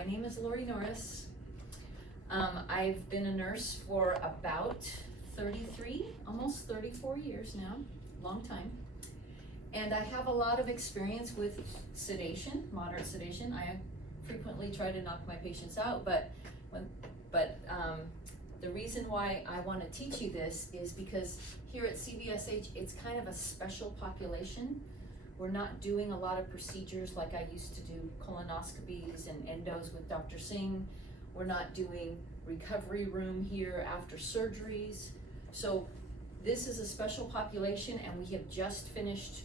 My name is Norris. I've been a nurse for about 33, almost 34 years now, long time. And I have a lot of experience with sedation, moderate sedation. I frequently try to knock my patients out, but the reason why I want to teach you this is because here at CVSH, it's kind of a special population. We're not doing a lot of procedures like I used to do colonoscopies and endos with Dr. Singh. We're not doing recovery room here after surgeries. So this is a special population, and we have just finished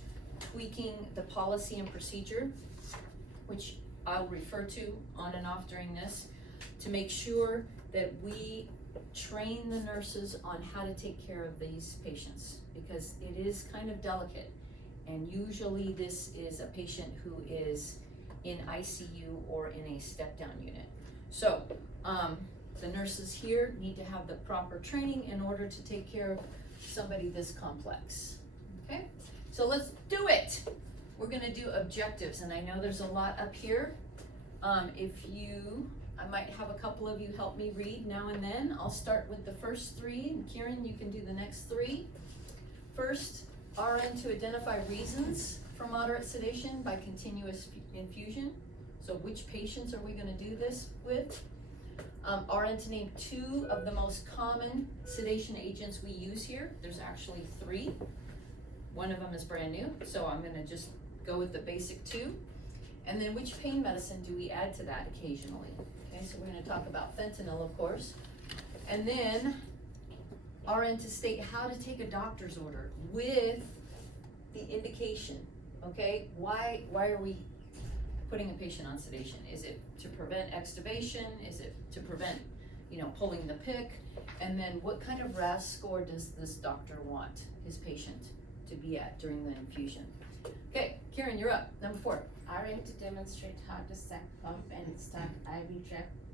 tweaking the policy and procedure, which I'll refer to on and off during this, to make sure that we train the nurses on how to take care of these patients, because it is kind of delicate. And usually this is a patient who is in ICU or in a step-down unit. So the nurses here need to have the proper training in order to take care of somebody this complex. Okay, so let's do it. We're gonna do objectives, and I know there's a lot up here. I might have a couple of you help me read now and then. I'll start with the first three, and Kieran, you can do the next three. First, RN to identify reasons for moderate sedation by continuous infusion. So which patients are we going to do this with? RN to name 2 of the most common sedation agents we use here. There's actually 3. One of them is brand new, so I'm going to just go with the basic 2. And then which pain medicine do we add to that occasionally? Okay, so we're going to talk about fentanyl, of course. And then RN to state how to take a doctor's order with the indication, okay? Why are we putting a patient on sedation? Is it to prevent extubation? Is it to prevent, pulling the PIC? And then what kind of RAS score does this doctor want his patient to be at during the infusion? Okay, Kieran, you're up. Number 4. RN to demonstrate how to sac pump and start IV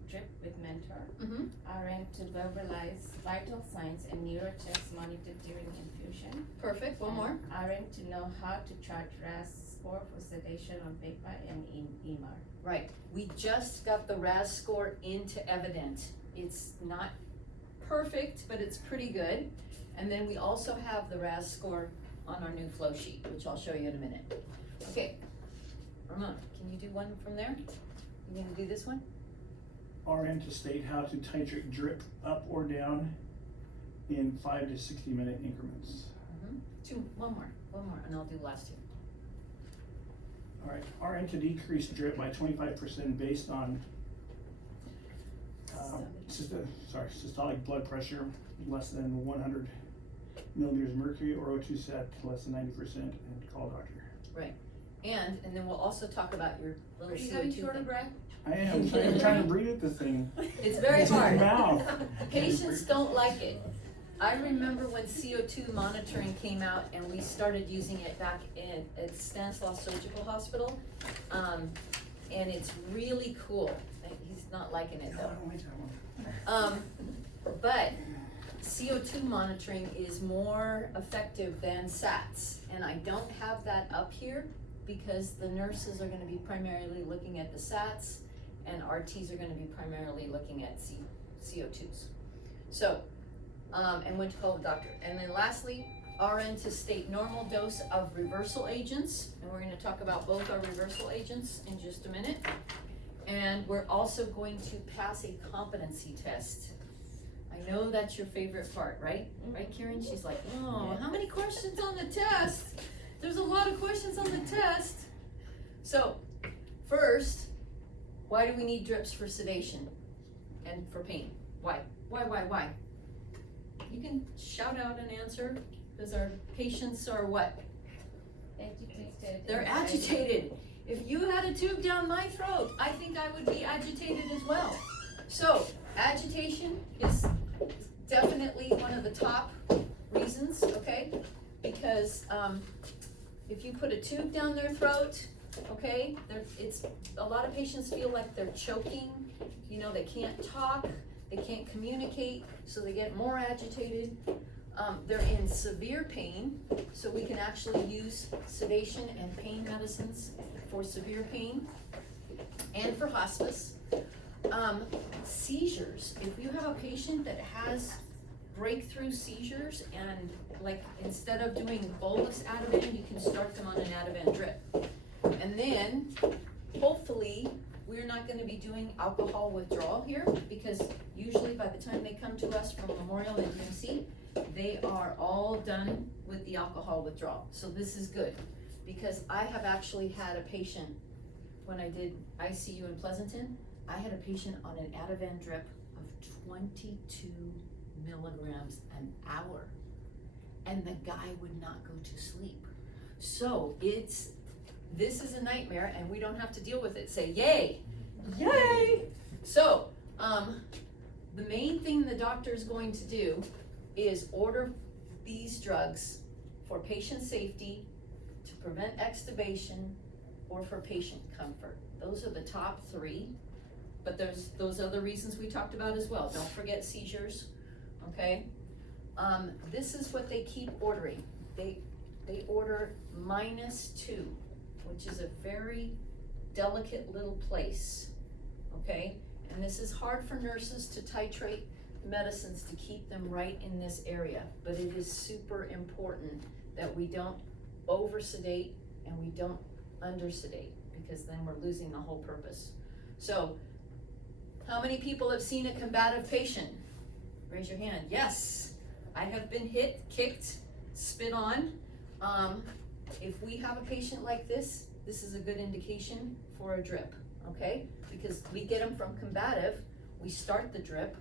drip with mentor. RN to verbalize vital signs and neurochecks monitored during infusion. Perfect. One more. RN to know how to chart RAS score for sedation on paper and in EMR. Right. We just got the RAS score into Evident. It's not perfect, but it's pretty good. And then we also have the RAS score on our new flow sheet, which I'll show you in a minute. Okay, Ramon, can you do one from there? You gonna do this one? RN to state how to titrate drip up or down in 5 to 60 minute increments. One more, and I'll do the last 2. All right, RN to decrease drip by 25% based on systolic blood pressure less than 100 millimeters of mercury or O2 set less than 90%, and call a doctor. Right, and then we'll also talk about your little CO2 having short of breath? I am trying to breathe at this thing. It's very hard. Mouth. Patients don't like it. I remember when CO2 monitoring came out and we started using it back at Stanislaus Surgical Hospital, and it's really cool. He's not liking it though. But CO2 monitoring is more effective than SATs, and I don't have that up here because the nurses are going to be primarily looking at the SATs and RTs are going to be primarily looking at CO2s. So, and when to call the doctor. And then lastly, RN to state normal dose of reversal agents, and we're going to talk about both our reversal agents in just a minute. And we're also going to pass a competency test. I know that's your favorite part, right? Right, Kieran? She's like, oh, how many questions on the test? There's a lot of questions on the test. So, first, why do we need drips for sedation and for pain? Why? You can shout out an answer, because our patients are what? Agitated. They're agitated. If you had a tube down my throat, I think I would be agitated as well. So, agitation is definitely one of the top reasons, okay? Because if you put a tube down their throat, okay, a lot of patients feel like they're choking, they can't talk, they can't communicate, so they get more agitated. They're in severe pain, so we can actually use sedation and pain medicines for severe pain. and for hospice. Seizures, if you have a patient that has breakthrough seizures and like instead of doing bolus Ativan, you can start them on an Ativan drip. And then hopefully we're not gonna be doing alcohol withdrawal here because usually by the time they come to us from Memorial and DMC, they are all done with the alcohol withdrawal. So this is good because I have actually had a patient when I did ICU in Pleasanton, I had a patient on an Ativan drip of 22 milligrams an hour, and the guy would not go to sleep. So this is a nightmare, and we don't have to deal with it. Say yay, yay. So the main thing the doctor is going to do is order these drugs for patient safety, to prevent extubation, or for patient comfort. Those are the top three, but there's those other reasons we talked about as well. Don't forget seizures, okay? This is what they keep ordering. They order -2, which is a very delicate little place, okay? And this is hard for nurses to titrate medicines to keep them right in this area, but it is super important that we don't over-sedate and we don't under-sedate, because then we're losing the whole purpose. So, how many people have seen a combative patient? Raise your hand. Yes, I have been hit, kicked, spit on. If we have a patient like this is a good indication for a drip, okay? Because we get them from combative, we start the drip,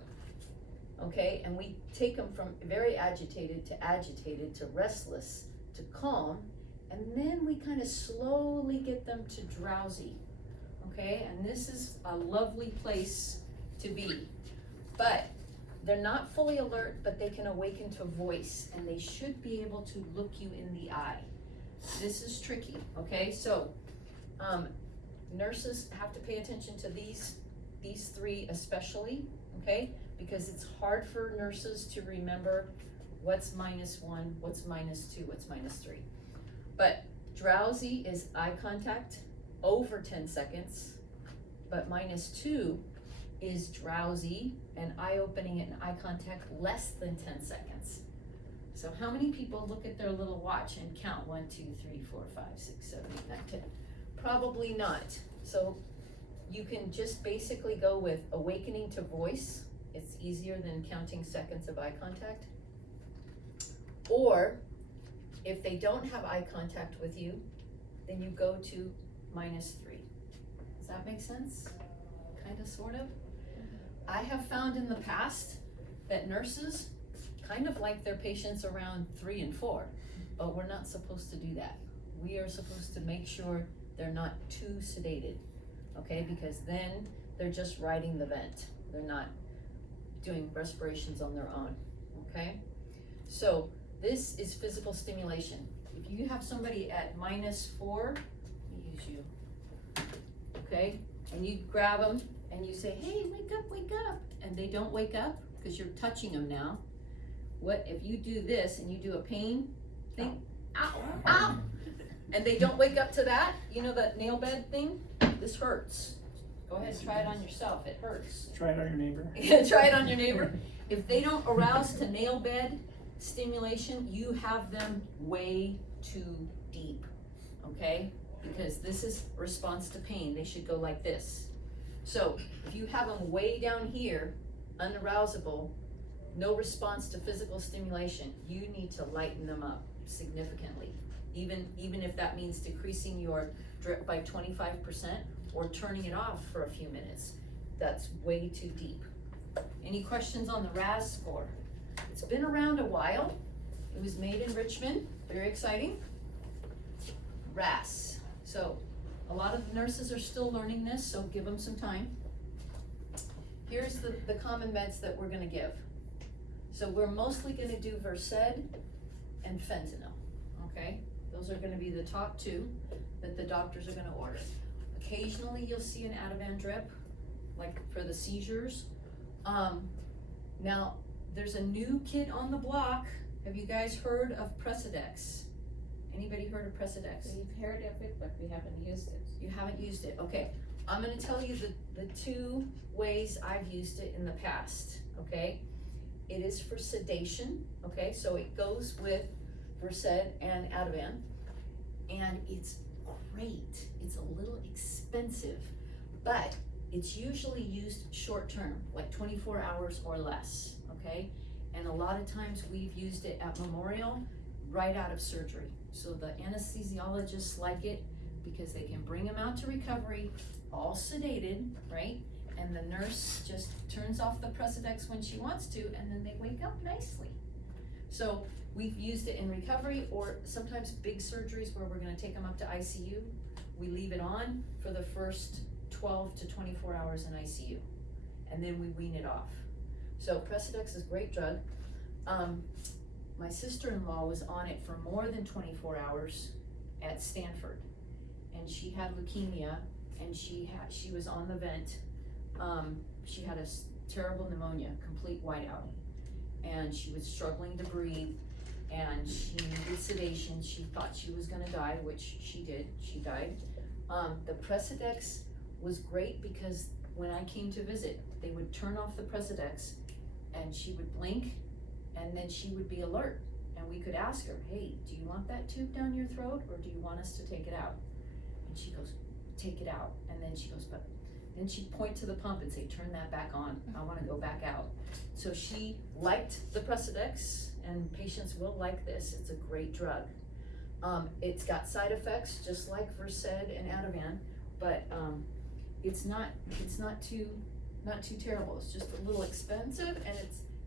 okay? And we take them from very agitated to restless to calm, and then we kind of slowly get them to drowsy, okay? And this is a lovely place to be. But they're not fully alert, but they can awaken to voice, and they should be able to look you in the eye. This is tricky, okay? So, nurses have to pay attention to these three especially, okay? Because it's hard for nurses to remember what's -1, what's -2, what's -3. But drowsy is eye contact over 10 seconds, but -2 is drowsy and eye opening and eye contact less than 10 seconds. So how many people look at their little watch and count 1, 2, 3, 4, 5, 6, 7, 8, 9, 10? Probably not. So you can just basically go with awakening to voice. It's easier than counting seconds of eye contact. Or if they don't have eye contact with you, then you go to -3. Does that make sense? Kind of, sort of? I have found in the past that nurses kind of like their patients around 3 and 4, but we're not supposed to do that. We are supposed to make sure they're not too sedated, okay? Because then they're just riding the vent. They're not doing respirations on their own, okay? So this is physical stimulation. If you have somebody at -4, let me use you, okay? And you grab them and you say, hey, wake up, and they don't wake up because you're touching them now. What if you do this and you do a pain thing? Ow, ow, and they don't wake up to that? You know that nail bed thing? This hurts. Go ahead and try it on yourself, it hurts. Try it on your neighbor. Try it on your neighbor. If they don't arouse to nail bed stimulation, you have them way too deep, okay? Because this is response to pain. They should go like this. So if you have them way down here, unarousable, no response to physical stimulation, you need to lighten them up significantly. Even if that means decreasing your drip by 25% or turning it off for a few minutes. That's way too deep. Any questions on the RAS score? It's been around a while. It was made in Richmond, very exciting. RAS. So a lot of the nurses are still learning this, so give them some time. Here's the common meds that we're gonna give. So we're mostly gonna do Versed and fentanyl, okay? Those are gonna be the top two that the doctors are gonna order. Occasionally you'll see an Ativan drip, like for the seizures. Now, there's a new kid on the block. Have you guys heard of Precedex? Anybody heard of Precedex? We've heard of it, but we haven't used it. You haven't used it, okay. I'm gonna tell you the two ways I've used it in the past, okay? It is for sedation, okay? So it goes with Versed and Ativan, and it's great. It's a little expensive, but it's usually used short term, like 24 hours or less, okay? And a lot of times we've used it at Memorial right out of surgery. So the anesthesiologists like it because they can bring them out to recovery all sedated, right? And the nurse just turns off the Presidex when she wants to, and then they wake up nicely. So we've used it in recovery, or sometimes big surgeries where we're gonna take them up to ICU. We leave it on for the first 12 to 24 hours in ICU, and then we wean it off. So Presidex is a great drug. My sister-in-law was on it for more than 24 hours at Stanford, and she had leukemia, and she was on the vent. She had a terrible pneumonia, complete whiteout, and she was struggling to breathe, and she needed sedation. She thought she was gonna die, which she did, she died. The Presidex was great because when I came to visit, they would turn off the Presidex and she would blink and then she would be alert. And we could ask her, hey, do you want that tube down your throat or do you want us to take it out? And she goes, take it out. And then she goes, but then she'd point to the pump and say, turn that back on. I wanna go back out. So she liked the Presidex, and patients will like this. It's a great drug. It's got side effects just like Versed and Ativan, but it's not too terrible. It's just a little expensive, and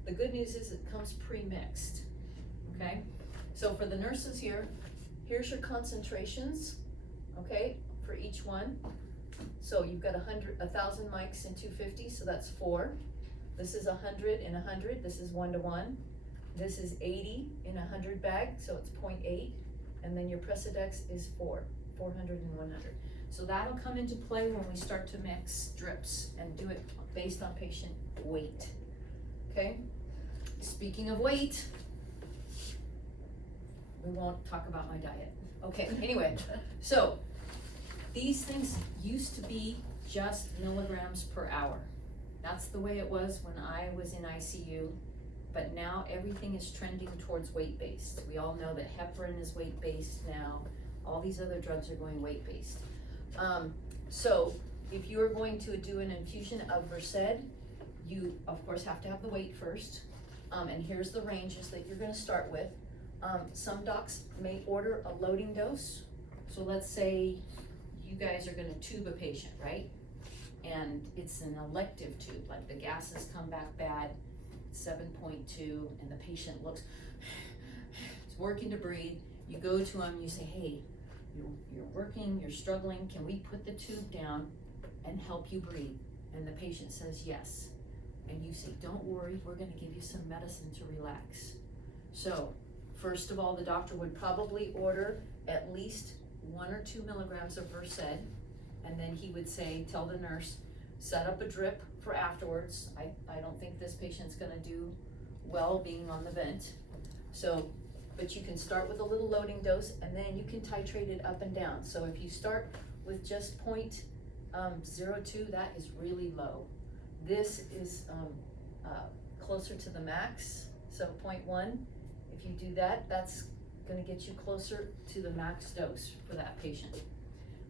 the good news is it comes pre-mixed. Okay, so for the nurses here, here's your concentrations, okay, for each one. So you've got 1,000 mics in 250, so that's 4. This is 100 in 100, this is 1-to-1. This is 80 in 100 bag, so it's 0.8. And then your Presidex is 400 and 100. So that'll come into play when we start to mix drips and do it based on patient weight, okay? Speaking of weight, we won't talk about my diet. Okay, anyway, so these things used to be just milligrams per hour. That's the way it was when I was in ICU, but now everything is trending towards weight-based. We all know that heparin is weight-based now. All these other drugs are going weight-based. So if you are going to do an infusion of Versed, you of course have to have the weight first. And here's the ranges that you're gonna start with. Some docs may order a loading dose. So let's say you guys are gonna tube a patient, right? And it's an elective tube, like the gases come back bad, 7.2, and the patient looks, it's working to breathe. You go to them, you say, hey, you're working, you're struggling, can we put the tube down and help you breathe? And the patient says yes. And you say, don't worry, we're gonna give you some medicine to relax. So, first of all, the doctor would probably order at least 1 or 2 milligrams of Versed, and then he would say, tell the nurse, set up a drip for afterwards. I don't think this patient's gonna do well being on the vent. So, but you can start with a little loading dose, and then you can titrate it up and down. So if you start with just 0.02, that is really low. This is closer to the max, so 0.1. If you do that, that's gonna get you closer to the max dose for that patient,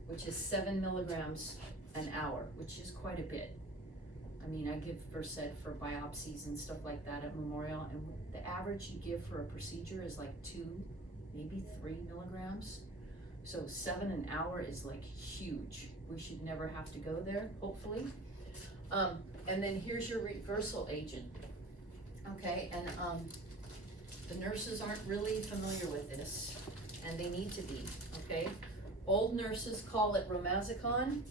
which is 7 milligrams an hour, which is quite a bit. I mean, I give Versed for biopsies and stuff like that at Memorial, and the average you give for a procedure is like 2, maybe 3 milligrams. So 7 an hour is like huge. We should never have to go there, hopefully. And then here's your reversal agent. Okay, and the nurses aren't really familiar with this, and they need to be, okay? Old nurses call it Romazicon,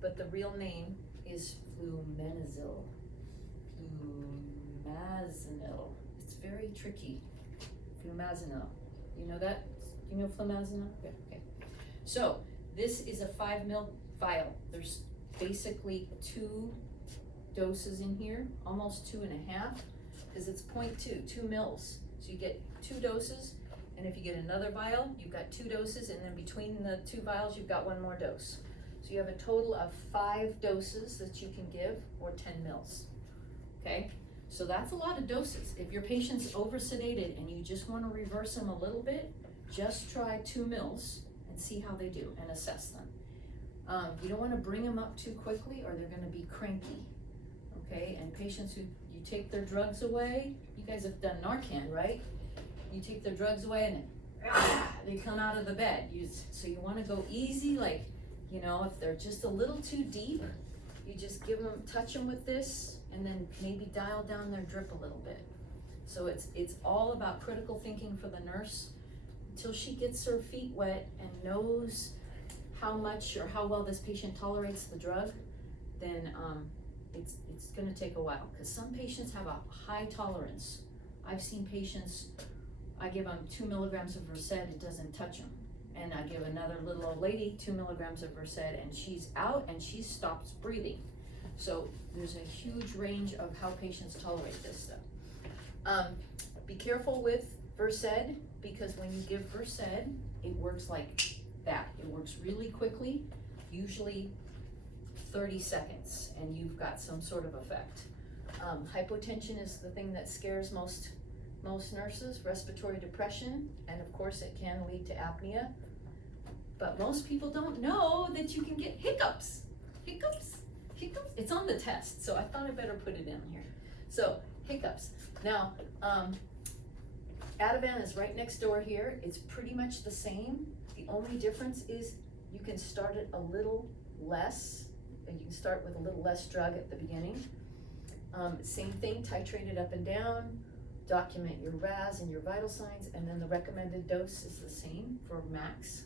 but the real name is flumazenil. Flumazenil. It's very tricky. Flumazenil. You know that? You know flumazenil? Good, okay. So this is a 5 ml vial. There's basically 2 doses in here, almost 2.5, because it's 0.2, 2 mils. So you get 2 doses, and if you get another vial, you've got 2 doses, and then between the 2 vials, you've got 1 more dose. So you have a total of 5 doses that you can give, or 10 mils, okay? So that's a lot of doses. If your patient's over sedated and you just wanna reverse them a little bit, just try 2 mils and see how they do and assess them. You don't wanna bring them up too quickly or they're gonna be cranky, okay? And patients who, you take their drugs away, you guys have done Narcan, right? You take their drugs away and they come out of the bed. So you wanna go easy, like, you know, if they're just a little too deep, you just give them, touch them with this, and then maybe dial down their drip a little bit. So it's all about critical thinking for the nurse until she gets her feet wet and knows how much or how well this patient tolerates the drug. Then it's gonna take a while, because some patients have a high tolerance. I've seen patients, I give them 2 milligrams of Versed, it doesn't touch them. And I give another little old lady 2 milligrams of Versed, and she's out and she stops breathing. So there's a huge range of how patients tolerate this stuff. Be careful with Versed, because when you give Versed, it works like that. It works really quickly, usually 30 seconds, and you've got some sort of effect. Hypotension is the thing that scares most nurses, respiratory depression, and of course it can lead to apnea. But most people don't know that you can get hiccups. Hiccups. It's on the test, so I thought I better put it in here. So, hiccups. Now, Ativan is right next door here. It's pretty much the same. The only difference is you can start it a little less, and you can start with a little less drug at the beginning. Same thing, titrate it up and down. Document your RAS and your vital signs, and then the recommended dose is the same for max.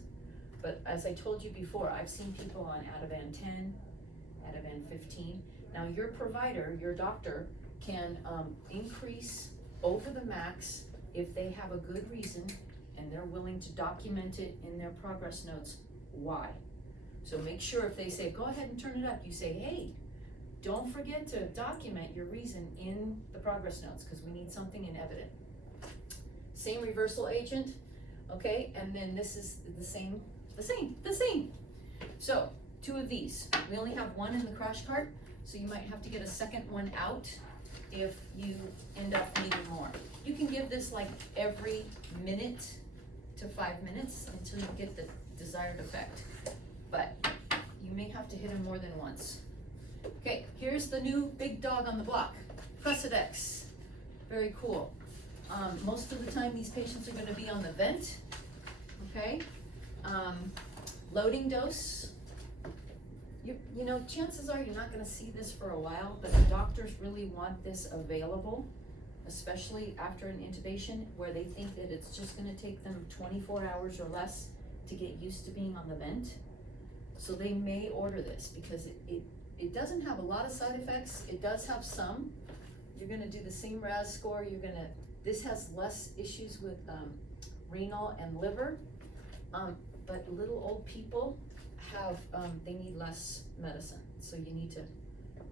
But as I told you before, I've seen people on Ativan 10, Ativan 15. Now your provider, your doctor, can increase over the max if they have a good reason and they're willing to document it in their progress notes why. So make sure if they say, go ahead and turn it up, you say, hey, don't forget to document your reason in the progress notes, because we need something in evident. Same reversal agent, okay, and then this is the same. So 2 of these. We only have 1 in the crash cart, so you might have to get a second one out if you end up needing more. You can give this like every minute to 5 minutes until you get the desired effect, but you may have to hit them more than once. Okay, here's the new big dog on the block, Precedex. Very cool. Most of the time these patients are gonna be on the vent, okay? Loading dose, you know, chances are you're not gonna see this for a while, but the doctors really want this available, especially after an intubation where they think that it's just gonna take them 24 hours or less to get used to being on the vent. So they may order this because it doesn't have a lot of side effects. It does have some. You're gonna do the same RAS score. This has less issues with renal and liver, but little old people have, they need less medicine. So you need to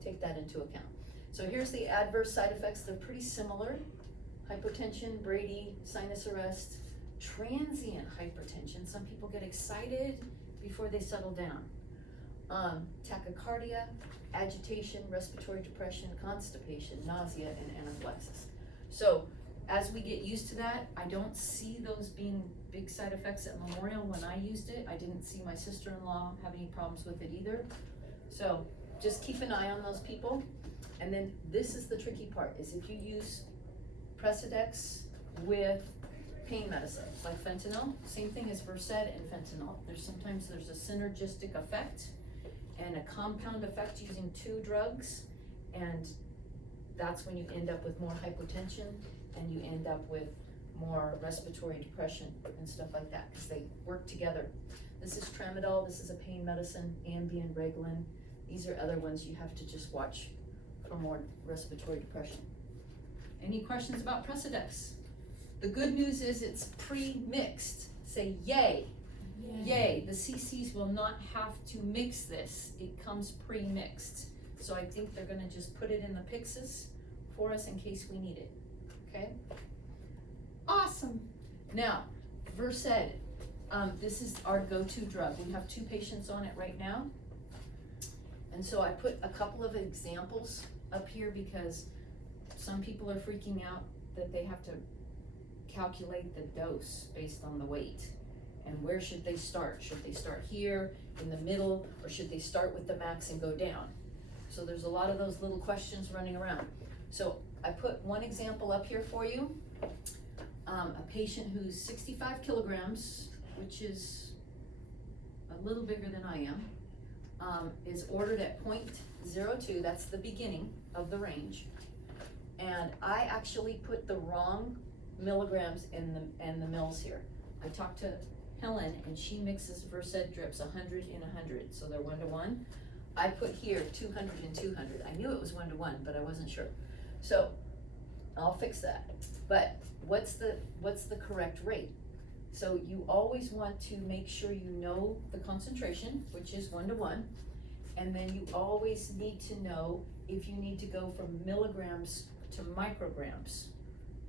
take that into account. So here's the adverse side effects. They're pretty similar. Hypotension, Brady, sinus arrest, transient hypertension. Some people get excited before they settle down. Tachycardia, agitation, respiratory depression, constipation, nausea, and anaphylaxis. So as we get used to that, I don't see those being big side effects at Memorial. When I used it, I didn't see my sister-in-law have any problems with it either. So just keep an eye on those people. And then this is the tricky part, is if you use Precedex with pain medicine, like fentanyl, same thing as Versed and fentanyl. Sometimes there's a synergistic effect and a compound effect using 2 drugs, and that's when you end up with more hypotension and you end up with more respiratory depression and stuff like that, because they work together. This is tramadol, this is a pain medicine, Ambien, Reglan. These are other ones you have to just watch for more respiratory depression. Any questions about Precedex? The good news is it's pre-mixed. Say yay. Yay. The CCs will not have to mix this. It comes pre-mixed. So I think they're gonna just put it in the Pyxis for us in case we need it, okay? Awesome. Now, Versed, this is our go-to drug. We have 2 patients on it right now. And so I put a couple of examples up here because some people are freaking out that they have to calculate the dose based on the weight. And where should they start? Should they start here, in the middle, or should they start with the max and go down? So there's a lot of those little questions running around. So I put one example up here for you. A patient who's 65 kilograms, which is a little bigger than I am, is ordered at 0.02, that's the beginning of the range. And I actually put the wrong milligrams in the mils here. I talked to Helen and she mixes Versed drips 100 and 100, so they're 1-to-1. I put here 200 and 200. I knew it was 1-to-1, but I wasn't sure. So I'll fix that. But what's the correct rate? So you always want to make sure you know the concentration, which is 1-to-1, and then you always need to know if you need to go from milligrams to micrograms.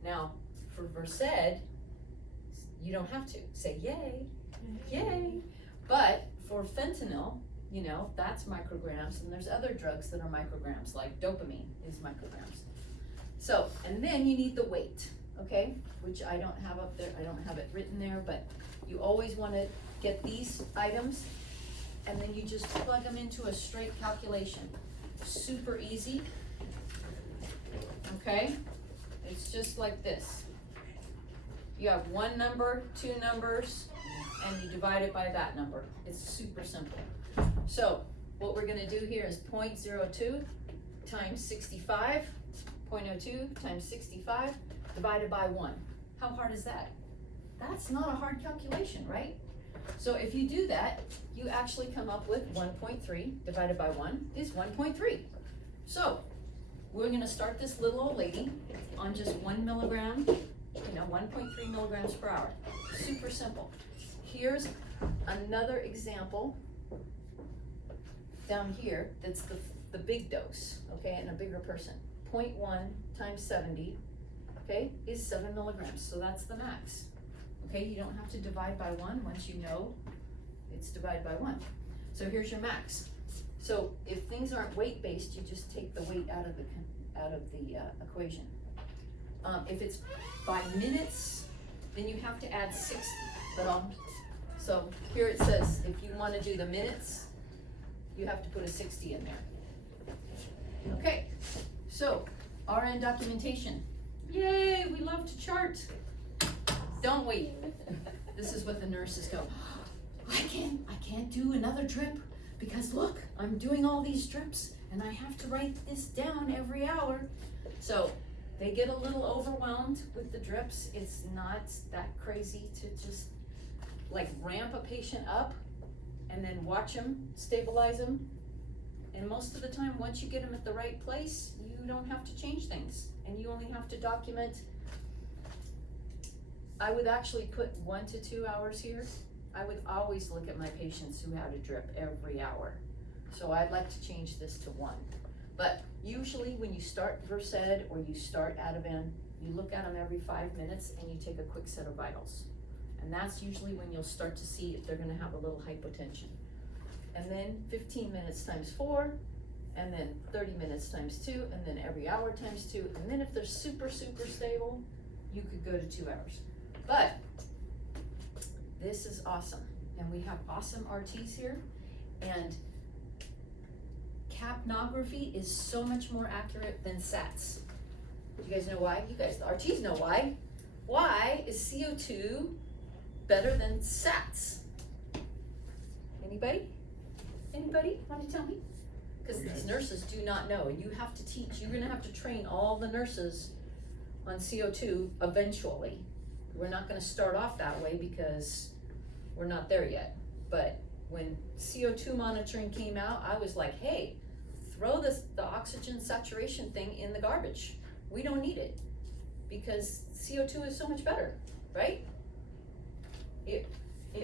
Now, for Versed, you don't have to. Say yay, yay. But for fentanyl, you know, that's micrograms, and there's other drugs that are micrograms, like dopamine is micrograms. So, and then you need the weight, okay? Which I don't have up there, I don't have it written there, but you always wanna get these items, and then you just plug them into a straight calculation. Super easy, okay? It's just like this. You have one number, two numbers, and you divide it by that number. It's super simple. So what we're gonna do here is 0.02 times 65, 0.02 times 65 divided by 1. How hard is that? That's not a hard calculation, right? So if you do that, you actually come up with 1.3 divided by 1 is 1.3. So we're gonna start this little old lady on just 1 milligram, 1.3 milligrams per hour. Super simple. Here's another example down here that's the big dose, okay, in a bigger person. 0.1 times 70, okay, is 7 milligrams, so that's the max. Okay, you don't have to divide by 1 once you know it's divided by 1. So here's your max. So if things aren't weight-based, you just take the weight out of the equation. If it's by minutes, then you have to add 60. So here it says if you want to do the minutes, you have to put a 60 in there. Okay, so RN documentation. Yay, we love to chart. Don't we? This is what the nurses go, I can't do another drip because look, I'm doing all these drips and I have to write this down every hour. So they get a little overwhelmed with the drips. It's not that crazy to just like ramp a patient up and then watch them, stabilize them. And most of the time, once you get them at the right place, you don't have to change things and you only have to document. I would actually put 1 to 2 hours here. I would always look at my patients who had a drip every hour. So I'd like to change this to 1. But usually when you start Versed or you start Ativan, you look at them every 5 minutes and you take a quick set of vitals. And that's usually when you'll start to see if they're gonna have a little hypotension. And then 15 minutes times 4, and then 30 minutes times 2, and then every hour times 2. And then if they're super, super stable, you could go to 2 hours. But this is awesome. And we have awesome RTs here. And capnography is so much more accurate than SATs. Do you guys know why? You guys, the RTs know why. Why is CO2 better than SATs? Anybody? Anybody want to tell me? Because these nurses do not know, and you have to teach. You're gonna have to train all the nurses on CO2 eventually. We're not gonna start off that way because we're not there yet. But when CO2 monitoring came out, I was like, hey, throw the oxygen saturation thing in the garbage. We don't need it because CO2 is so much better, right? It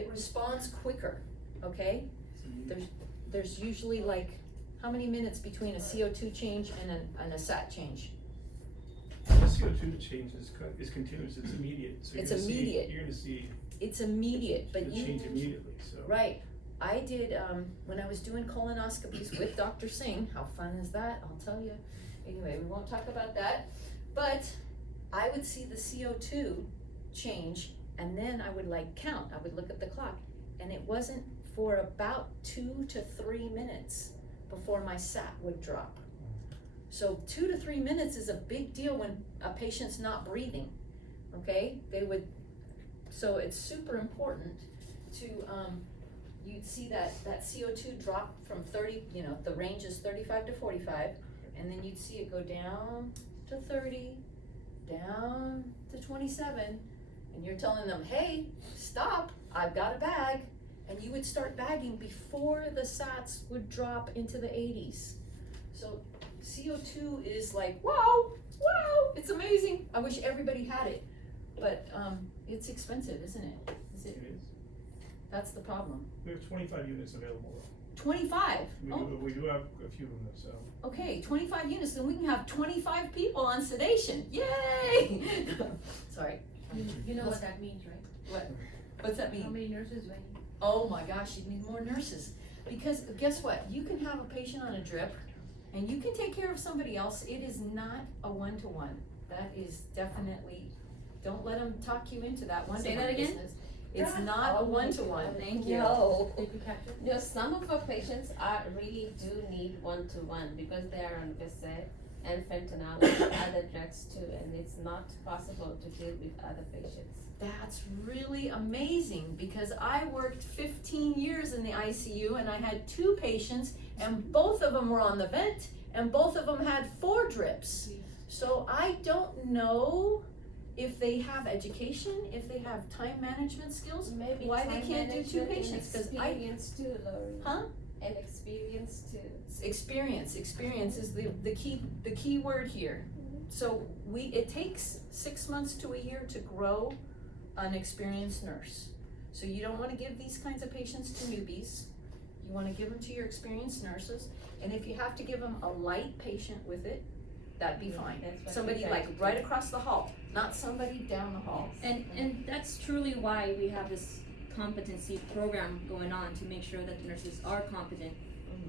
responds quicker, okay? There's usually like, how many minutes between a CO2 change and a SAT change? The CO2 change is continuous, it's immediate. So It's immediate. You're gonna see It's immediate, but the change immediately, so. Right, I did, when I was doing colonoscopies with Dr. Singh, how fun is that? I'll tell you. Anyway, we won't talk about that. But I would see the CO2 change, and then I would like count. I would look at the clock, and it wasn't for about 2 to 3 minutes before my SAT would drop. So 2 to 3 minutes is a big deal when a patient's not breathing, okay? So it's super important to, you'd see that CO2 drop from 30, the range is 35 to 45, and then you'd see it go down to 30, down to 27, and you're telling them, hey, stop, I've got a bag, and you would start bagging before the SATs would drop into the 80s. So CO2 is like, wow, it's amazing. I wish everybody had it, but it's expensive, isn't it? It is. That's the problem. We have 25 units available though. 25? We do have a few of them to sell. Okay, 25 units, then we can have 25 people on sedation. Yay! Sorry. You know what that means, right? What? What's that mean? How many nurses do I need? Oh my gosh, you need more nurses. Because guess what? You can have a patient on a drip and you can take care of somebody else. It is not a one-to-one. That is definitely, don't let them talk you into that one-to-one Say that again? business. It's not a one-to-one. Thank you. No. Did you catch it? No, some of our patients really do need one-to-one because they are on Veset and fentanyl and other drugs too, and it's not possible to deal with other patients. That's really amazing because I worked 15 years in the ICU and I had 2 patients and both of them were on the vent and both of them had 4 drips. So I don't know if they have education, if they have time management skills, Maybe why they time can't do 2 management patients. and Because I, experience too, Lori. huh? And experience too. Experience is the key word here. So it takes 6 months to a year to grow an experienced nurse. So you don't want to give these kinds of patients to newbies. You want to give them to your experienced nurses. And if you have to give them a light patient with it, that'd be fine. That's what Somebody we try like to do. right across the hall, not somebody down the hall. And that's truly why we have this competency program going on, to make sure that the nurses are competent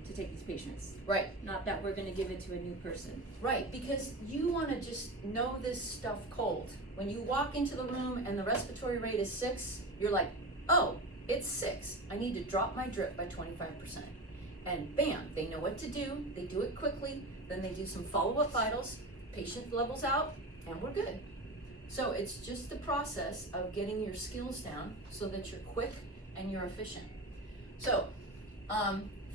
to take these patients. Right. Not that we're gonna give it to a new person. Right, because you want to just know this stuff cold. When you walk into the room and the respiratory rate is 6, you're like, oh, it's 6. I need to drop my drip by 25%. And bam, they know what to do. They do it quickly. Then they do some follow-up vitals, patient levels out, and we're good. So it's just the process of getting your skills down so that you're quick and you're efficient. So,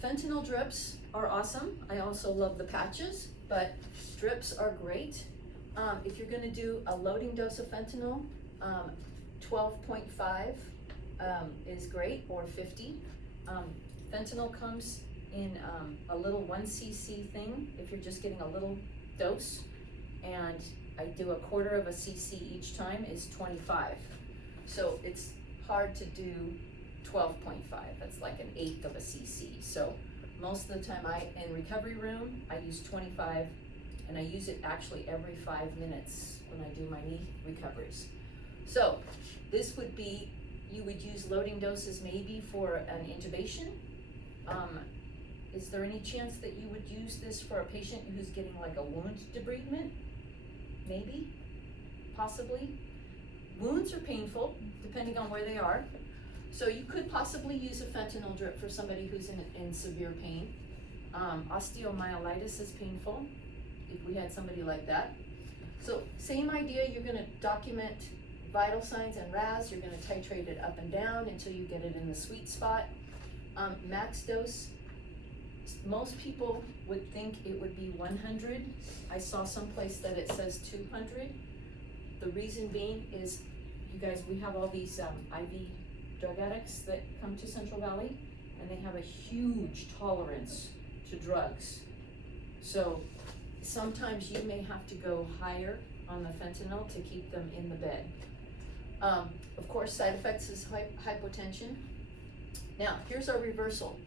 fentanyl drips are awesome. I also love the patches, but drips are great. If you're gonna do a loading dose of fentanyl, 12.5 is great, or 50. Fentanyl comes in a little 1 cc thing if you're just getting a little dose, and I do 1/4 of a cc each time is 25. So it's hard to do 12.5. That's like 1/8 of a cc. So most of the time in recovery room, I use 25, and I use it actually every 5 minutes when I do my knee recoveries. So this would be, you would use loading doses maybe for an intubation. Is there any chance that you would use this for a patient who's getting like a wound debridement? Maybe, possibly. Wounds are painful depending on where they are. So you could possibly use a fentanyl drip for somebody who's in severe pain. Osteomyelitis is painful if we had somebody like that. So same idea, you're gonna document vital signs and RAS, you're gonna titrate it up and down until you get it in the sweet spot. Max dose, most people would think it would be 100. I saw someplace that it says 200. The reason being is, you guys, we have all these IV drug addicts that come to Central Valley, and they have a huge tolerance to drugs. So sometimes you may have to go higher on the fentanyl to keep them in the bed. Of course, side effects is hypotension. Now, here's our reversal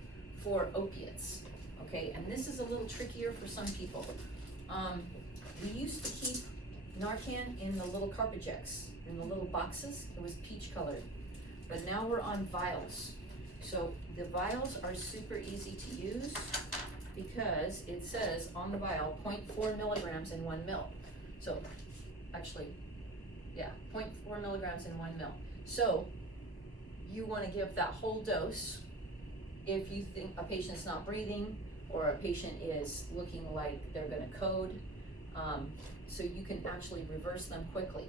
for opiates, okay? And this is a little trickier for some people. We used to keep Narcan in the little Carpet-Jex, in the little boxes. It was peach colored. But now we're on vials. So the vials are super easy to use because it says on the vial 0.4 milligrams in 1 ml. So actually, yeah, 0.4 milligrams in 1 ml. So you want to give that whole dose if you think a patient's not breathing or a patient is looking like they're going to code, so you can actually reverse them quickly.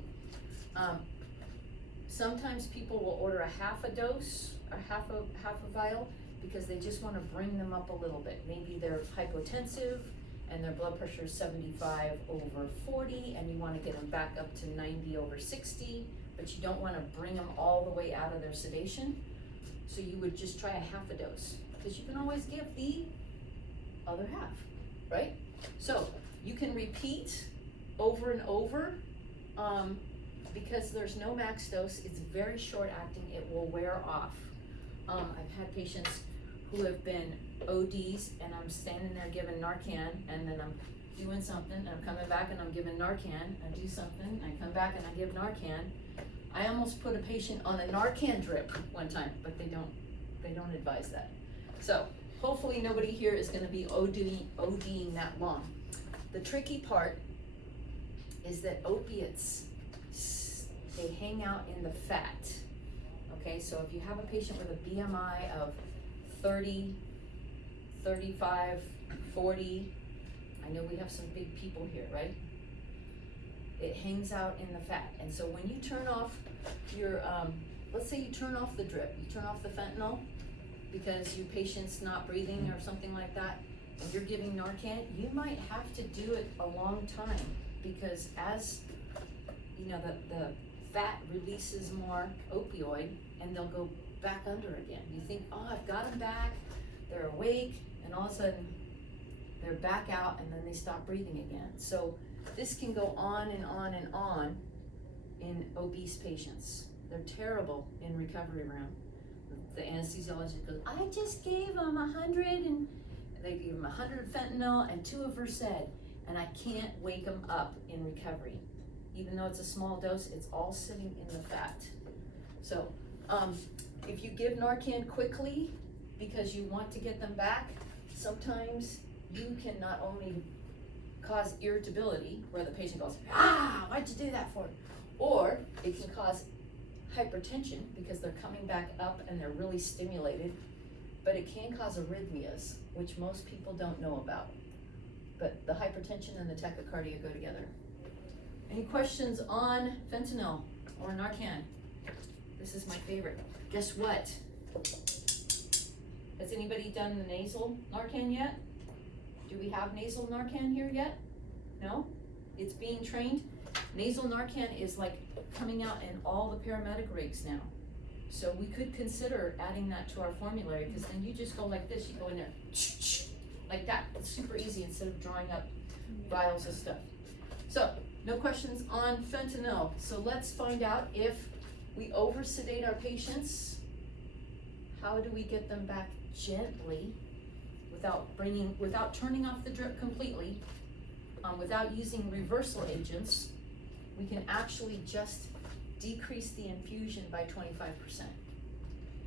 Sometimes people will order a half a dose or half a vial because they just want to bring them up a little bit. Maybe they're hypotensive and their blood pressure is 75 over 40 and you want to get them back up to 90 over 60, but you don't want to bring them all the way out of their sedation. So you would just try a half a dose because you can always give the other half, right? So you can repeat over and over because there's no max dose. It's very short acting. It will wear off. I've had patients who have been ODs and I'm standing there giving Narcan and then I'm doing something and I'm coming back and I'm giving Narcan. I do something, I come back and I give Narcan. I almost put a patient on a Narcan drip one time, but they don't advise that. So hopefully nobody here is gonna be ODing that long. The tricky part is that opiates, they hang out in the fat. Okay, so if you have a patient with a BMI of 30, 35, 40, I know we have some big people here, right? It hangs out in the fat. And so when you turn off your, let's say you turn off the drip, you turn off the fentanyl because your patient's not breathing or something like that, and you're giving Narcan, you might have to do it a long time because as, you know, the fat releases more opioid and they'll go back under again. You think, oh, I've got them back, they're awake, and all of a sudden they're back out and then they stop breathing again. So this can go on and on and on in obese patients. They're terrible in recovery room. The anesthesiologist goes, I just gave them 100 and they gave them 100 fentanyl and 2 of Versed, and I can't wake them up in recovery. Even though it's a small dose, it's all sitting in the fat. So if you give Narcan quickly because you want to get them back, sometimes you can not only cause irritability where the patient goes, why'd you do that for? Or it can cause hypertension because they're coming back up and they're really stimulated, but it can cause arrhythmias, which most people don't know about. But the hypertension and the tachycardia go together. Any questions on fentanyl or Narcan? This is my favorite. Guess what? Has anybody done the nasal Narcan yet? Do we have nasal Narcan here yet? No? It's being trained. Nasal Narcan is like coming out in all the paramedic rigs now. So we could consider adding that to our formulary because then you just go like this, you go in there, like that. It's super easy instead of drawing up vials of stuff. So, no questions on fentanyl. So let's find out if we over-sedate our patients, how do we get them back gently without turning off the drip completely, without using reversal agents. We can actually just decrease the infusion by 25%.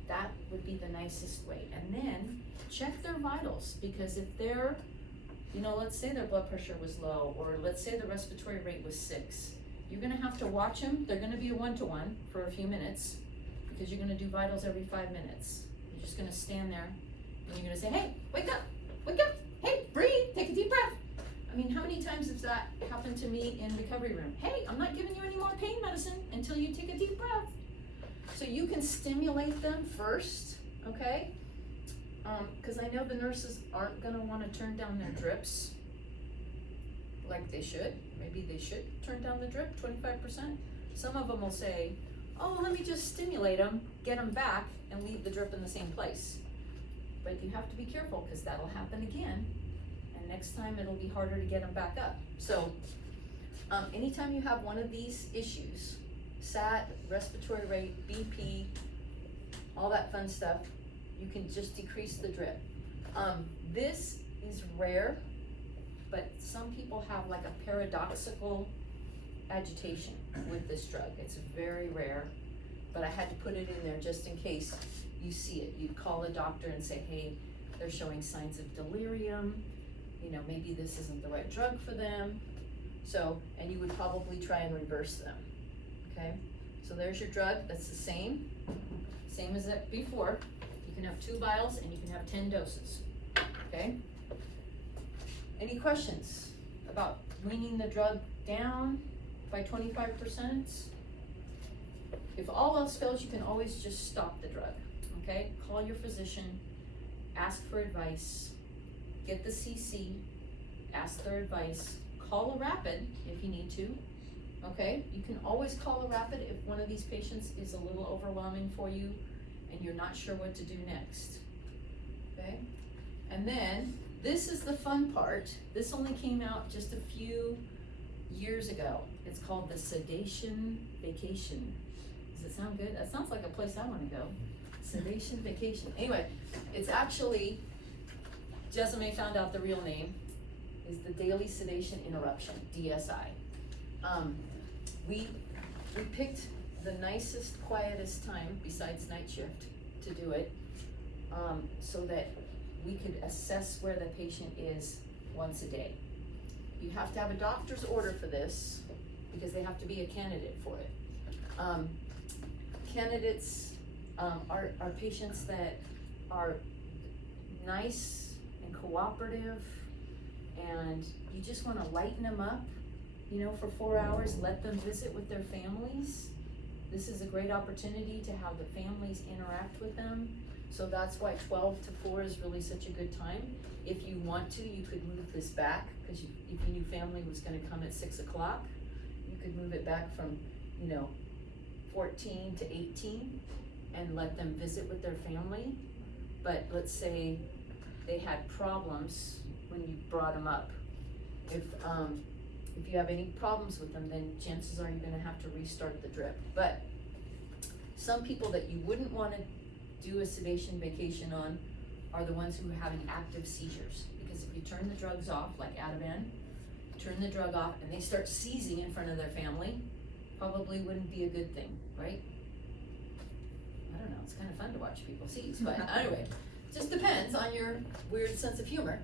That would be the nicest way. And then check their vitals, because if they're, you know, let's say their blood pressure was low, or let's say the respiratory rate was 6. You're gonna have to watch them. They're gonna be a 1-to-1 for a few minutes, because you're gonna do vitals every 5 minutes. You're just gonna stand there, and you're gonna say, hey, wake up, hey, breathe, take a deep breath. I mean, how many times has that happened to me in recovery room? Hey, I'm not giving you any more pain medicine until you take a deep breath. So you can stimulate them first, okay? Because I know the nurses aren't gonna wanna turn down their drips like they should. Maybe they should turn down the drip 25%. Some of them will say, oh, let me just stimulate them, get them back, and leave the drip in the same place. But you have to be careful, because that'll happen again. And next time it'll be harder to get them back up. So anytime you have one of these issues, SAT, respiratory rate, BP, all that fun stuff, you can just decrease the drip. This is rare, but some people have like a paradoxical agitation with this drug. It's very rare. but I had to put it in there just in case you see it. You'd call the doctor and say, hey, they're showing signs of delirium, you know, maybe this isn't the right drug for them. So, and you would probably try and reverse them, okay? So there's your drug, that's the same as that before. You can have 2 vials and you can have 10 doses, okay? Any questions about weaning the drug down by 25%? If all else fails, you can always just stop the drug, okay? Call your physician, ask for advice, get the CC, ask their advice, call a rapid if you need to, okay? You can always call a rapid if one of these patients is a little overwhelming for you and you're not sure what to do next, okay? And then, this is the fun part. This only came out just a few years ago. It's called the Sedation Vacation. Does it sound good? That sounds like a place I wanna go. Sedation Vacation. Anyway, it's actually, Jessamine found out the real name, is the Daily Sedation Interruption, DSI. We picked the nicest, quietest time, besides night shift, to do it, so that we could assess where the patient is once a day. You have to have a doctor's order for this, because they have to be a candidate for it. Candidates are patients that are nice and cooperative, and you just wanna lighten them up, you know, for 4 hours, let them visit with their families. This is a great opportunity to have the families interact with them. So that's why 12 to 4 is really such a good time. If you want to, you could move this back, because if you knew family was gonna come at 6 o'clock, you could move it back from, you know, 14 to 18 and let them visit with their family. But let's say they had problems when you brought them up. If you have any problems with them, then chances are you're gonna have to restart the drip. But some people that you wouldn't wanna do a sedation vacation on are the ones who are having active seizures. Because if you turn the drugs off, like Ativan, turn the drug off and they start seizing in front of their family, probably wouldn't be a good thing, right? I don't know, it's kind of fun to watch people seize, but anyway, just depends on your weird sense of humor.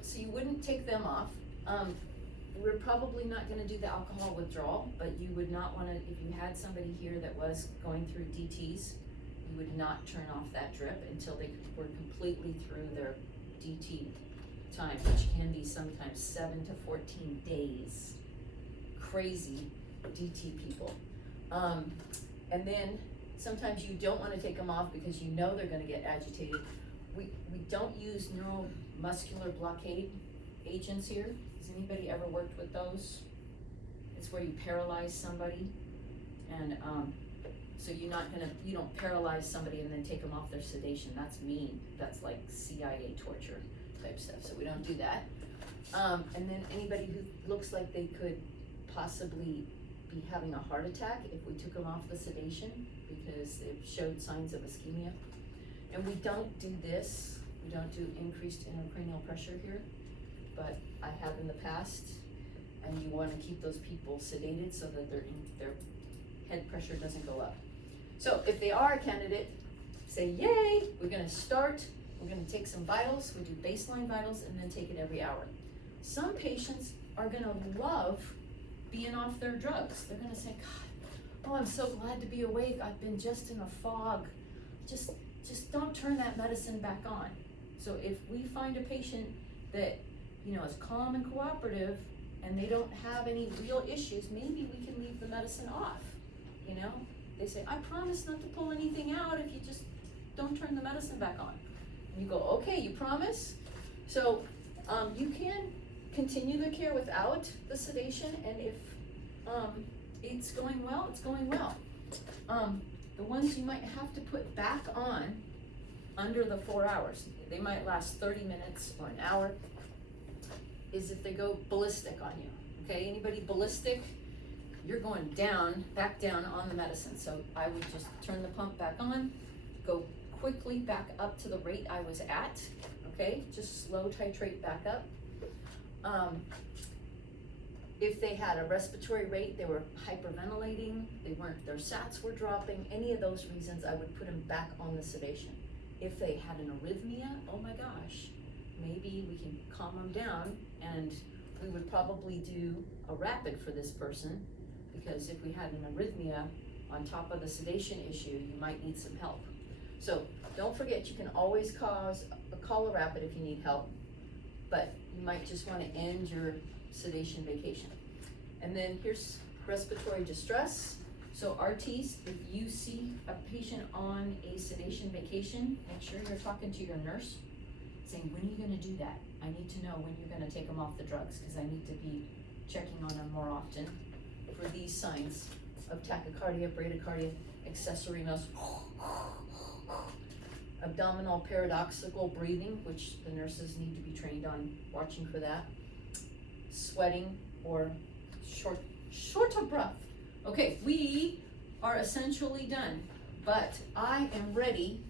So you wouldn't take them off. We're probably not gonna do the alcohol withdrawal, but you would not wanna, if you had somebody here that was going through DTs, you would not turn off that drip until they were completely through their DT time, which can be sometimes 7 to 14 days. Crazy DT people. And then sometimes you don't wanna take them off because you know they're gonna get agitated. We don't use neuromuscular blockade agents here. Has anybody ever worked with those? It's where you paralyze somebody, and so you don't paralyze somebody and then take them off their sedation. That's mean. That's like CIA torture type stuff. So we don't do that. And then anybody who looks like they could possibly be having a heart attack if we took them off the sedation because they showed signs of ischemia. And we don't do this. We don't do increased intracranial pressure here, but I have in the past, and you want to keep those people sedated so that their head pressure doesn't go up. So if they are a candidate, say yay, we're gonna start, we're gonna take some vitals, we do baseline vitals and then take it every hour. Some patients are gonna love being off their drugs. They're gonna say, God, oh, I'm so glad to be awake, I've been just in a fog. Just don't turn that medicine back on. So if we find a patient that, you know, is calm and cooperative and they don't have any real issues, maybe we can leave the medicine off, you know? They say, I promise not to pull anything out if you just don't turn the medicine back on. And you go, okay, you promise? So you can continue the care without the sedation, and if it's going well, it's going well. The ones you might have to put back on under the 4 hours, they might last 30 minutes or an hour, is if they go ballistic on you, okay? Anybody ballistic, you're going down, back down on the medicine. So I would just turn the pump back on, go quickly back up to the rate I was at, okay? Just slow titrate back up. if they had a respiratory rate, they were hyperventilating, their SATs were dropping, any of those reasons, I would put them back on the sedation. If they had an arrhythmia, oh my gosh, maybe we can calm them down, and we would probably do a rapid for this person, because if we had an arrhythmia on top of the sedation issue, you might need some help. So don't forget, you can always call a rapid if you need help, but you might just want to end your sedation vacation. And then here's respiratory distress. So RTs, if you see a patient on a sedation vacation, make sure you're talking to your nurse, saying, when are you gonna do that? I need to know when you're gonna take them off the drugs, because I need to be checking on them more often for these signs of tachycardia, bradycardia, accessory muscle, abdominal paradoxical breathing, which the nurses need to be trained on watching for that, sweating or short of breath. Okay, we are essentially done, but I am ready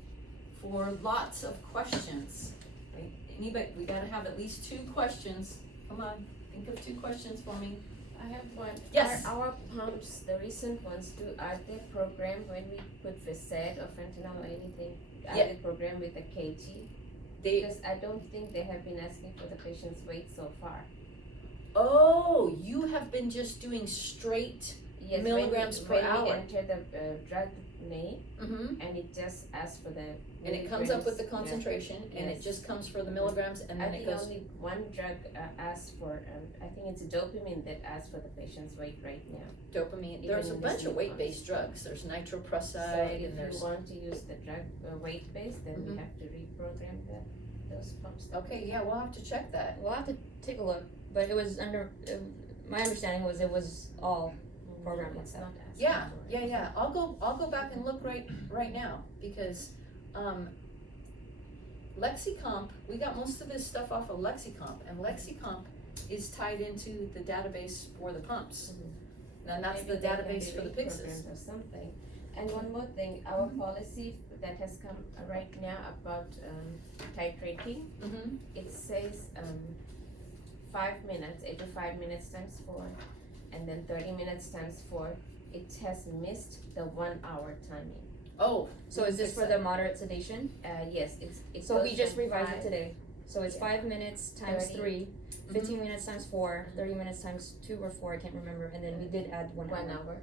for lots of questions. Right? Anybody, we gotta have at least 2 questions. Come on, think of 2 questions for me. I have one. Yes. Are our pumps, the recent ones, are they programmed when we put Versed or fentanyl or anything? Are Yeah. they programmed with a kg? They, Because I don't think they have been asking for the patient's weight so far. oh, you have been just doing straight, Yes, Milligrams per when hour. we enter the drug name, mm-hmm. and it just asks for the And it comes up with the milligrams. concentration, and it Yes. just comes for the milligrams, and I then it think goes. only one drug asks for, I think it's dopamine that asks for the patient's weight right now. Dopamine. Even There's a in bunch this of new weight-based drugs. There's So nitroprusside, if and there's. you want to use the drug weight base, then Mhm. we have to reprogram those pumps. that Okay, we yeah, have. we'll have to check that. We'll have to take a look, but it was under, my understanding was it was all programmed like It's that. not asking Yeah, for it. yeah. I'll go back and look right now, because, LexiComp, we got most of this stuff off of LexiComp, and LexiComp is tied into the database for the pumps. And that's Maybe the they can database be for the Pyxis. reprogrammed or something. And one more thing, our policy that has come right now about titrating, Mm-hmm. it says 5 minutes, 8 to 5 minutes times 4, and then 30 minutes times 4. It has missed the 1 hour timing. Oh, So is this fix for that. the moderate sedation? Yes, it So we goes just from revised it 5 today. So it's Yeah. 5 minutes times 30. 3, 15 minutes times 4, 30 minutes times 2 or 4, I can't remember, and then we did add 1 1 hour. hour.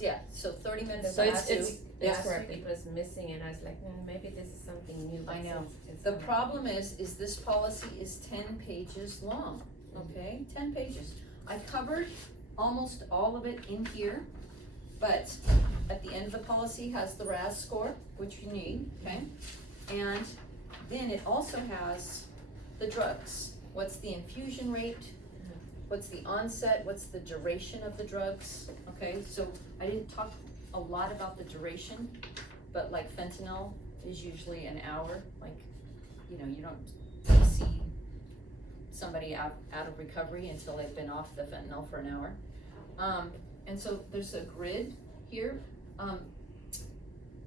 Yeah. So 30 minutes. So last it's week. it's Last correct. week it was missing, and I was like, maybe this is something new. but I know. since it's The coming- problem is this policy is 10 pages long, okay? 10 pages. I covered almost all of it in here, but at the end of the policy has the RAS score, which you need, okay? And then it also has the drugs. What's the infusion rate? What's the onset? What's the duration of the drugs? Okay, so I didn't talk a lot about the duration, but like fentanyl is usually an hour. Like, you know, you don't see somebody out of recovery until they've been off the fentanyl for an hour. And so there's a grid here.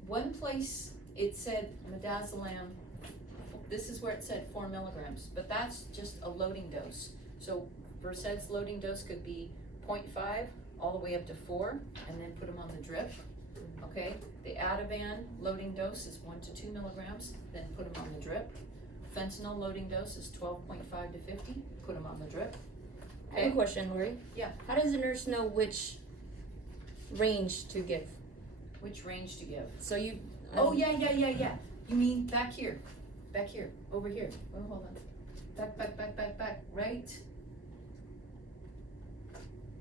One place it said midazolam, this is where it said 4 milligrams, but that's just a loading dose. So Versed's loading dose could be 0.5 all the way up to 4, and then put them on the drip. Okay, the Ativan loading dose is 1 to 2 milligrams, then put them on the drip. Fentanyl loading dose is 12.5 to 50, put them on the drip. I have a question, Lori. Yeah. How does the nurse know which range to give? Which range to give? So you. Oh, yeah. You mean back here, over here. Oh, hold on. Back, right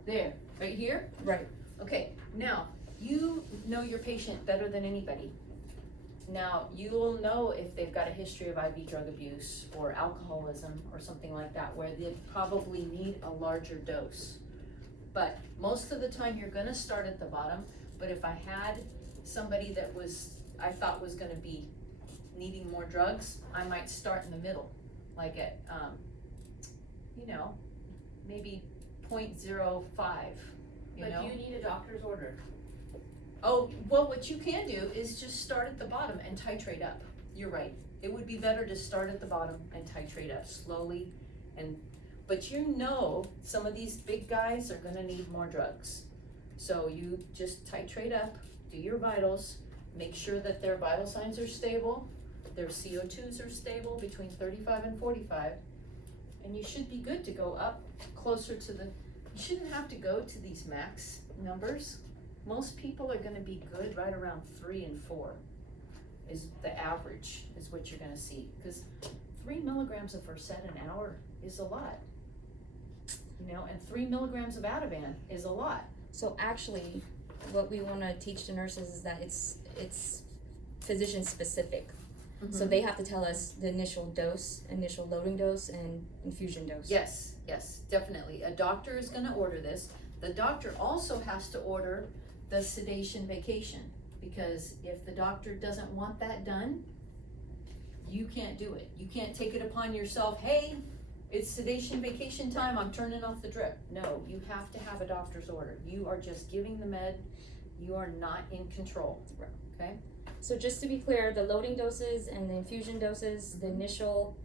there, right here? Right. Okay, now, you know your patient better than anybody. Now, you will know if they've got a history of IV drug abuse or alcoholism or something like that, where they probably need a larger dose. But most of the time, you're gonna start at the bottom, but if I had somebody that I thought was gonna be needing more drugs, I might start in the middle, like at, maybe 0.05, you know? But you need a doctor's order. Oh, well, what you can do is just start at the bottom and titrate up. You're right. It would be better to start at the bottom and titrate up slowly, but you know, some of these big guys are gonna need more drugs. So you just titrate up, do your vitals, make sure that their vital signs are stable, their CO2s are stable between 35 and 45, and you should be good to go up closer to the, you shouldn't have to go to these max numbers. Most people are gonna be good right around 3 and 4 is the average, is what you're gonna see. Cause 3 milligrams of Versed an hour is a lot. You know, and 3 milligrams of Ativan is a lot. So actually, what we wanna teach the nurses is that it's physician specific. So they have to tell us the initial dose, initial loading dose, and infusion dose. Yes, yes, definitely. A doctor is gonna order this. The doctor also has to order the sedation vacation, because if the doctor doesn't want that done, you can't do it. You can't take it upon yourself, hey, it's sedation vacation time, I'm turning off the drip. No, you have to have a doctor's order. You are just giving the med, you are not in control, okay? So just to be clear, the loading doses and the infusion doses, the initial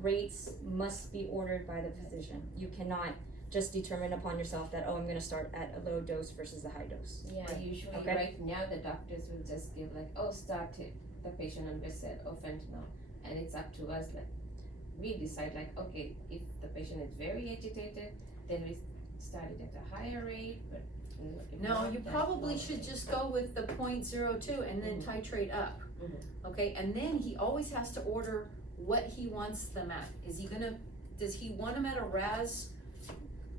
rates must be ordered by the physician. You cannot just determine upon yourself that, oh, I'm gonna start at a low dose versus a high dose. Yeah, usually Okay. right now the doctors will just give like, oh, start it, the patient on Versed or fentanyl, and it's up to us, like, we decide like, okay, if the patient is very agitated, then we start it at a higher rate, but if No, not, you then probably no. should just go with the 0.02 and then titrate up. Okay, and then he always has to order what he wants them at. Does he want them at a RAS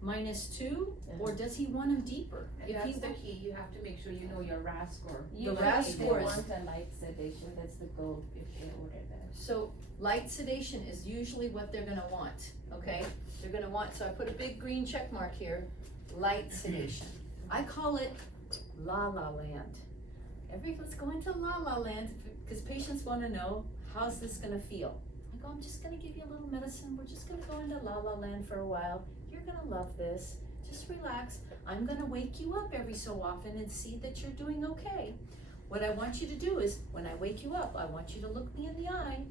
-2, or does he want them deeper? And If that's he the key, you have to make sure you know your RAS score. Usually RAS they score is- want a light sedation, that's the goal if they order that. So light sedation is usually what they're gonna want, okay? They're gonna want, so I put a big green check mark here, light sedation. I call it la la land. Everyone's going to la la land because patients wanna know, how's this gonna feel? I go, I'm just gonna give you a little medicine, we're just gonna go into la la land for a while. You're gonna love this, just relax. I'm gonna wake you up every so often and see that you're doing okay. What I want you to do is, when I wake you up, I want you to look me in the eye,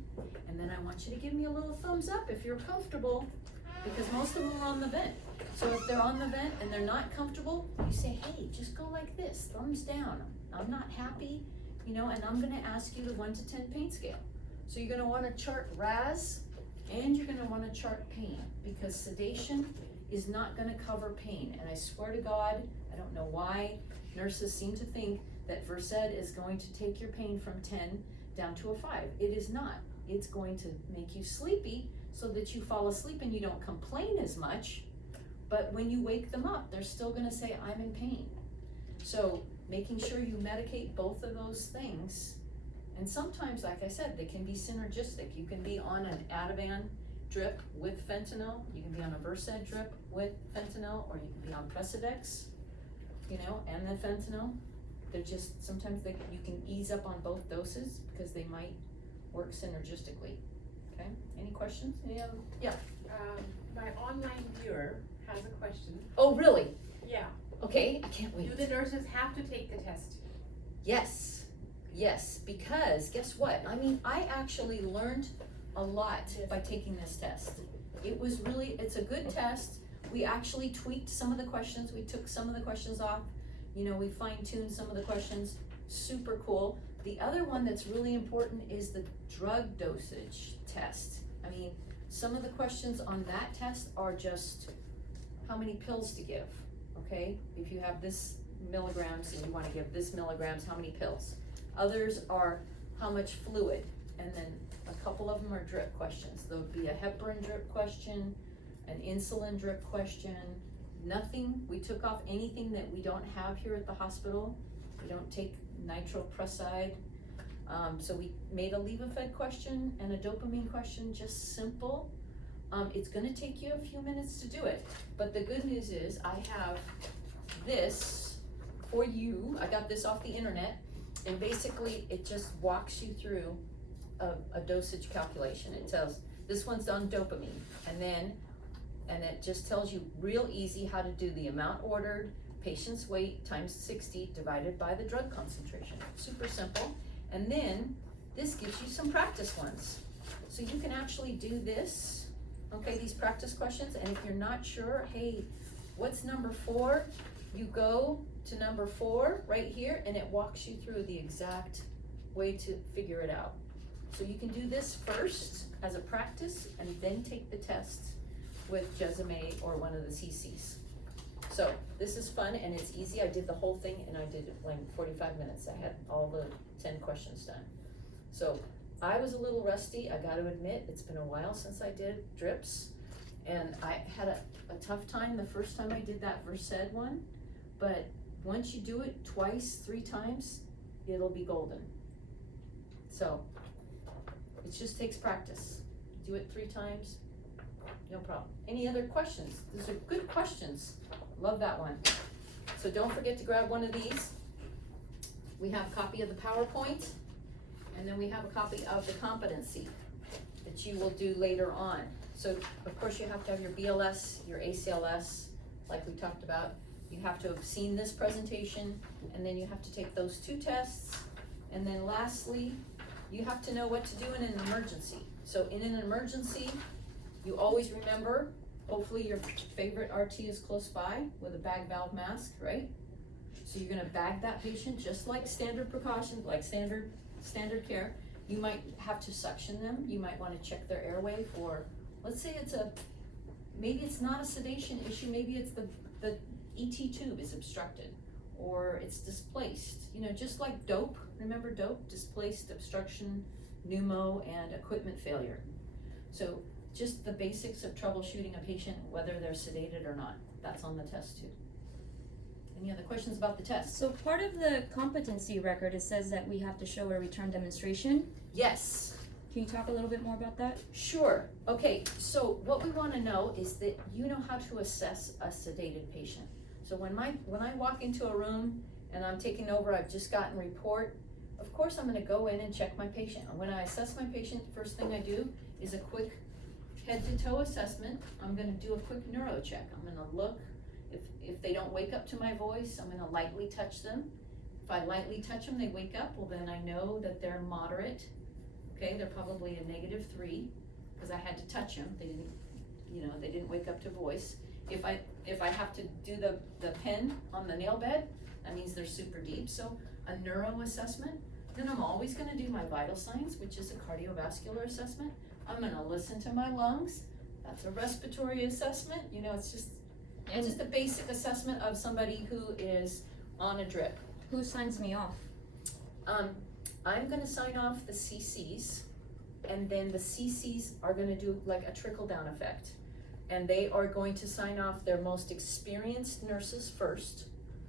and then I want you to give me a little thumbs up if you're comfortable, because most of them are on the vent. So if they're on the vent and they're not comfortable, you say, hey, just go like this, thumbs down. I'm not happy, you know, and I'm gonna ask you the 1 to 10 pain scale. So you're gonna wanna chart RAS, and you're gonna wanna chart pain, because sedation is not gonna cover pain. And I swear to God, I don't know why nurses seem to think that Versed is going to take your pain from 10 down to a 5. It is not. It's going to make you sleepy so that you fall asleep and you don't complain as much. But when you wake them up, they're still gonna say, I'm in pain. So making sure you medicate both of those things. And sometimes, like I said, they can be synergistic. You can be on an Ativan drip with fentanyl, you can be on a Versed drip with fentanyl, or you can be on Precedex, you know, and then fentanyl. They're just, sometimes you can ease up on both doses because they might work synergistically. Okay, any questions? Any other? Yeah. My online viewer has a question. Oh, really? Yeah. Okay, I can't wait. Do the nurses have to take the test? Yes, yes, because guess what? I mean, I actually learned a lot by taking this test. It's a good test. We actually tweaked some of the questions. We took some of the questions off. You know, we fine-tuned some of the questions. Super cool. The other one that's really important is the drug dosage test. I mean, some of the questions on that test are just how many pills to give, okay? If you have this milligrams and you wanna give this milligrams, how many pills? Others are how much fluid, and then a couple of them are drip questions. There'll be a heparin drip question, an insulin drip question. We took off anything that we don't have here at the hospital. We don't take nitroprusside. So we made a levofed question and a dopamine question, just simple. It's gonna take you a few minutes to do it, but the good news is I have this for you. I got this off the internet, and basically it just walks you through a dosage calculation. It tells, this one's on dopamine, and it just tells you real easy how to do the amount ordered, patient's weight times 60 divided by the drug concentration. Super simple. And then this gives you some practice ones. So you can actually do this okay, these practice questions, and if you're not sure, hey, what's number 4? You go to number 4 right here, and it walks you through the exact way to figure it out. So you can do this first as a practice, and then take the test with Jezime or one of the CCs. So this is fun, and it's easy. I did the whole thing, and I did it like 45 minutes. I had all the 10 questions done. So I was a little rusty, I gotta admit. It's been a while since I did drips, and I had a tough time the first time I did that Versed one, but once you do it twice, 3 times, it'll be golden. So it just takes practice. Do it 3 times, no problem. Any other questions? These are good questions. Love that one. So don't forget to grab one of these. We have a copy of the PowerPoint, and then we have a copy of the competency that you will do later on. So of course you have to have your BLS, your ACLS, like we talked about. You have to have seen this presentation, and then you have to take those 2 tests. And then lastly, you have to know what to do in an emergency. So in an emergency, you always remember, hopefully your favorite RT is close by with a bag valve mask, right? So you're gonna bag that patient just like standard precautions, like standard care. You might have to suction them. You might wanna check their airway for, let's say maybe it's not a sedation issue, maybe it's the ET tube is obstructed or it's displaced. You know, just like dope, remember dope? Displaced, obstruction, pneumo, and equipment failure. So just the basics of troubleshooting a patient, whether they're sedated or not. That's on the test too. Any other questions about the test? So part of the competency record, it says that we have to show a return demonstration. Yes. Can you talk a little bit more about that? Sure. Okay, so what we want to know is that you know how to assess a sedated patient. So when I walk into a room and I'm taking over, I've just gotten a report, of course I'm going to go in and check my patient. And when I assess my patient, the first thing I do is a quick head to toe assessment. I'm going to do a quick neuro check. I'm going to look. If they don't wake up to my voice, I'm going to lightly touch them. If I lightly touch them, they wake up, well then I know that they're moderate. Okay, they're probably a -3 because I had to touch them. They didn't wake up to voice. If I have to do the pen on the nail bed, that means they're super deep. So a neuro assessment. Then I'm always going to do my vital signs, which is a cardiovascular assessment. I'm going to listen to my lungs. That's a respiratory assessment. You know, it's just a basic assessment of somebody who is on a drip. Who signs me off? I'm going to sign off the CCs, and then the CCs are going to do like a trickle-down effect. And they are going to sign off their most experienced nurses first,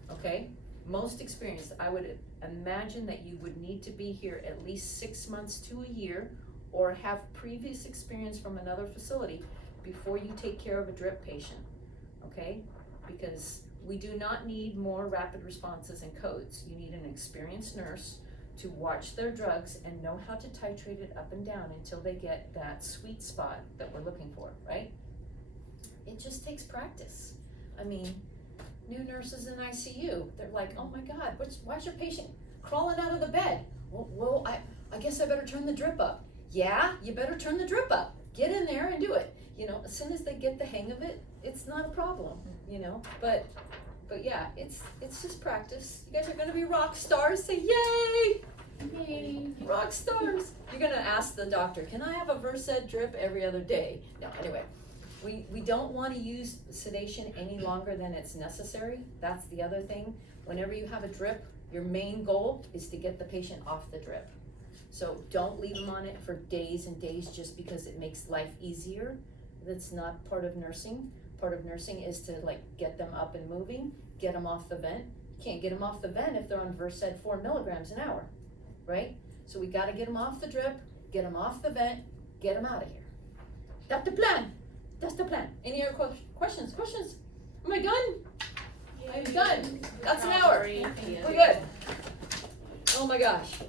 okay? Most experienced. I would imagine that you would need to be here at least 6 months to a year or have previous experience from another facility before you take care of a drip patient, okay? Because we do not need more rapid responses and codes. You need an experienced nurse to watch their drugs and know how to titrate it up and down until they get that sweet spot that we're looking for, right? It just takes practice. I mean, new nurses in ICU, they're like, oh my God, why's your patient crawling out of the bed? Well, I guess I better turn the drip up. Yeah, you better turn the drip up. Get in there and do it. You know, as soon as they get the hang of it, it's not a problem, you know, but yeah, it's just practice. You guys are gonna be rock stars, say yay! Yay. Rock stars. You're gonna ask the doctor, can I have a Versed drip every other day? No, anyway. We don't want to use sedation any longer than it's necessary. That's the other thing. Whenever you have a drip, your main goal is to get the patient off the drip. So don't leave them on it for days and days just because it makes life easier. That's not part of nursing. Part of nursing is to like get them up and moving, get them off the vent. You can't get them off the vent if they're on Versed 4 milligrams an hour, right? So we got to get them off the drip, get them off the vent, get them out of here. That's the plan. That's the plan. Any other questions? Am I done? I'm done. That's an hour. We're good. Oh my gosh.